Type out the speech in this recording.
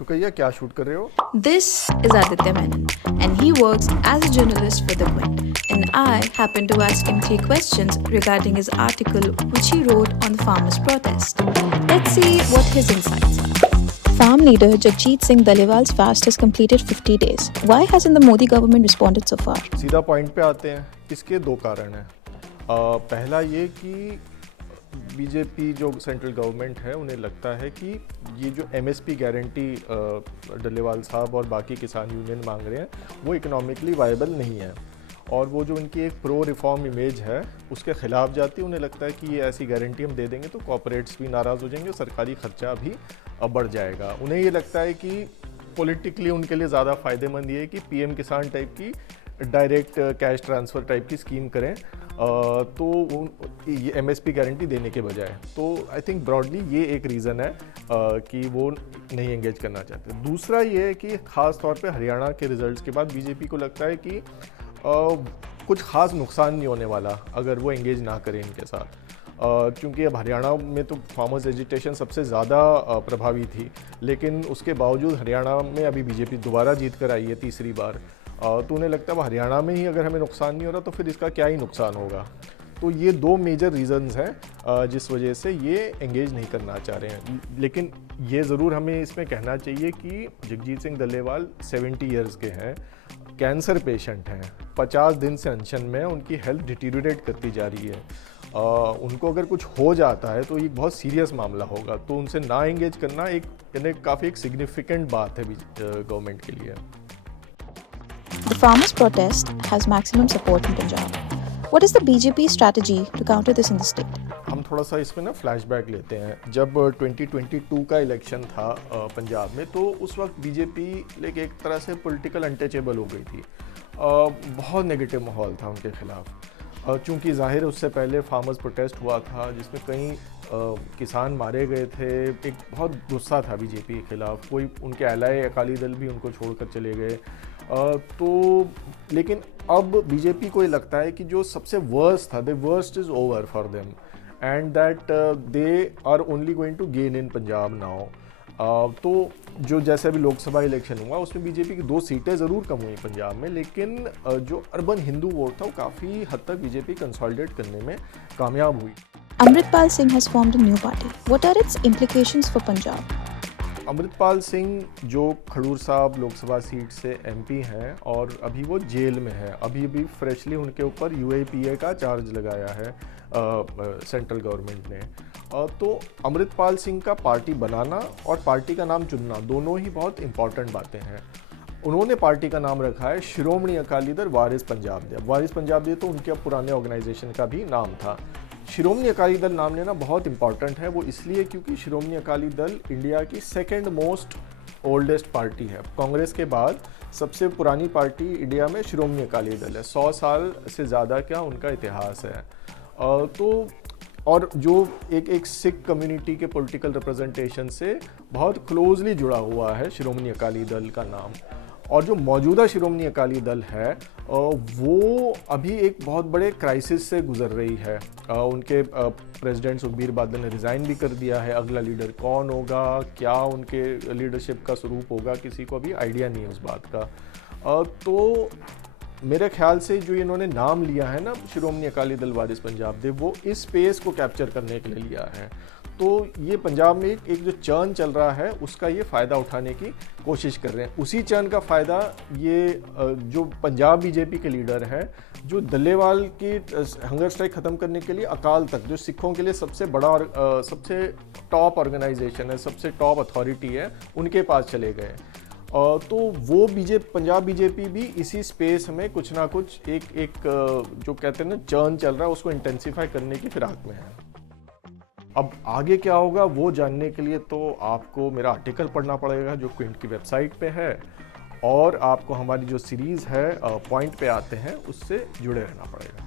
रुकैया, क्या शूट कर रहे हो? This is Aditya Menon, and he works as a journalist for the Quint. And I happened to ask him 3 questions regarding his article which he wrote on the farmers' protest. Let's see what his insights are. Farm leader Jagjit Singh Dallewal's fast has completed 50 days. Why hasn't the Modi government responded so far? सीधा point पे आते हैं। इसके 2 कारण हैं। पहला ये कि बीजेपी जो सेंट्रल गवर्नमेंट है उन्हें लगता है कि ये जो एमएसपी गारंटी डल्लेवाल साहब और बाकी किसान यूनियन मांग रहे हैं वो इकोनॉमिकली वायबल नहीं है, और वो जो इनकी एक प्रो रिफॉर्म इमेज है उसके ख़िलाफ़ जाती है। उन्हें लगता है कि ये ऐसी गारंटी हम दे देंगे तो कॉर्पोरेट्स भी नाराज़ हो जाएंगे और सरकारी खर्चा भी बढ़ जाएगा। उन्हें ये लगता है कि पॉलिटिकली उनके लिए ज़्यादा फ़ायदेमंद ये है कि पीएम किसान टाइप की डायरेक्ट कैश ट्रांसफ़र टाइप की स्कीम करें, तो ये एमएसपी गारंटी देने के बजाय। तो आई थिंक ब्रॉडली ये एक रीज़न है कि वो नहीं एंगेज करना चाहते। दूसरा ये है कि ख़ास तौर पे हरियाणा के रिजल्ट्स के बाद बीजेपी को लगता है कि कुछ ख़ास नुकसान नहीं होने वाला अगर वो एंगेज ना करें इनके साथ, क्योंकि अब हरियाणा में तो फार्मर्स एजिटेशन सबसे ज़्यादा प्रभावी थी, लेकिन उसके बावजूद हरियाणा में अभी बीजेपी दोबारा जीत कर आई है तीसरी बार। तो उन्हें लगता है हरियाणा में ही अगर हमें नुकसान नहीं हो रहा तो फिर इसका क्या ही नुकसान होगा। तो ये 2 मेजर रीज़न्स हैं जिस वजह से ये एंगेज नहीं करना चाह रहे हैं। लेकिन ये ज़रूर हमें इसमें कहना चाहिए कि जगजीत सिंह डल्लेवाल 70 इयर्स के हैं, कैंसर पेशेंट हैं, 50 दिन से अनशन में, उनकी हेल्थ डिटीरियोरेट करती जा रही है। उनको अगर कुछ हो जाता है तो ये बहुत सीरियस मामला होगा, तो उनसे ना एंगेज करना एक काफ़ी एक सिग्निफिकेंट बात है गवर्नमेंट के लिए। The farmers' protest has maximum support in Punjab. What is the BJP strategy to counter this in the state? हम थोड़ा सा इसमें ना फ्लैशबैक लेते हैं। जब 2022 का इलेक्शन था पंजाब में, तो उस वक्त बीजेपी एक तरह से पॉलिटिकल अनटचेबल हो गई थी। बहुत नेगेटिव माहौल था उनके खिलाफ, चूँकि ज़ाहिर उससे पहले फार्मर्स प्रोटेस्ट हुआ था जिसमें कई किसान मारे गए थे। एक बहुत गुस्सा था बीजेपी के खिलाफ, कोई उनके एलाए अकाली दल भी उनको छोड़कर चले गए। तो लेकिन अब बीजेपी को ये लगता है कि जो सबसे वर्स्ट था, the worst is over for them and that they are only going to gain in Punjab now. तो जो जैसे अभी लोकसभा इलेक्शन हुआ उसमें बीजेपी की 2 सीटें ज़रूर कम हुई पंजाब में, लेकिन जो अर्बन हिंदू वोट था वो काफ़ी हद तक बीजेपी कंसोलिडेट करने में कामयाब हुई। Amritpal Singh has formed a new party. What are its implications for Punjab? Amritpal Singh जो खडूर साहब लोकसभा सीट से एमपी हैं और अभी वो जेल में है, अभी भी फ्रेशली उनके ऊपर यूएपीए का चार्ज लगाया है सेंट्रल गवर्नमेंट ने। तो अमृतपाल सिंह का पार्टी बनाना और पार्टी का नाम चुनना दोनों ही बहुत इंपॉर्टेंट बातें हैं। उन्होंने पार्टी का नाम रखा है शिरोमणि अकाली दल वारिस पंजाब दे। वारिस पंजाब दे तो उनके पुराने ऑर्गेनाइजेशन का भी नाम था। शिरोमणि अकाली दल नाम लेना बहुत इंपॉर्टेंट है, वो इसलिए क्योंकि शिरोमणि अकाली दल इंडिया की 2nd मोस्ट ओल्डेस्ट पार्टी है। कांग्रेस के बाद सबसे पुरानी पार्टी इंडिया में शिरोमणि अकाली दल है। 100 साल से ज़्यादा क्या उनका इतिहास है। तो और जो एक सिख कम्युनिटी के पॉलिटिकल रिप्रेजेंटेशन से बहुत क्लोजली जुड़ा हुआ है शिरोमणि अकाली दल का नाम। और जो मौजूदा शिरोमणि अकाली दल है वो अभी एक बहुत बड़े क्राइसिस से गुजर रही है। उनके प्रेसिडेंट सुखबीर बादल ने रिज़ाइन भी कर दिया है। अगला लीडर कौन होगा, क्या उनके लीडरशिप का स्वरूप होगा, किसी को अभी आइडिया नहीं है उस बात का। तो मेरे ख्याल से जो इन्होंने नाम लिया है ना शिरोमणि अकाली दल वारिस पंजाब दे, वो इस स्पेस को कैप्चर करने के लिए लिया है। तो ये पंजाब में एक जो चर्न चल रहा है उसका ये फ़ायदा उठाने की कोशिश कर रहे हैं। उसी चर्न का फ़ायदा ये जो पंजाब बीजेपी के लीडर हैं, जो डल्लेवाल की हंगर स्ट्राइक ख़त्म करने के लिए अकाल तक, जो सिखों के लिए सबसे बड़ा और सबसे टॉप ऑर्गेनाइजेशन है, सबसे टॉप अथॉरिटी है, उनके पास चले गए। तो वो पंजाब बीजेपी भी इसी स्पेस में कुछ ना कुछ एक जो कहते हैं ना चर्न चल रहा है उसको इंटेंसिफाई करने की फिराक में है। अब आगे क्या होगा वो जानने के लिए तो आपको मेरा आर्टिकल पढ़ना पड़ेगा जो क्विंट की वेबसाइट पे है, और आपको हमारी जो सीरीज़ है पॉइंट पे आते हैं उससे जुड़े रहना पड़ेगा।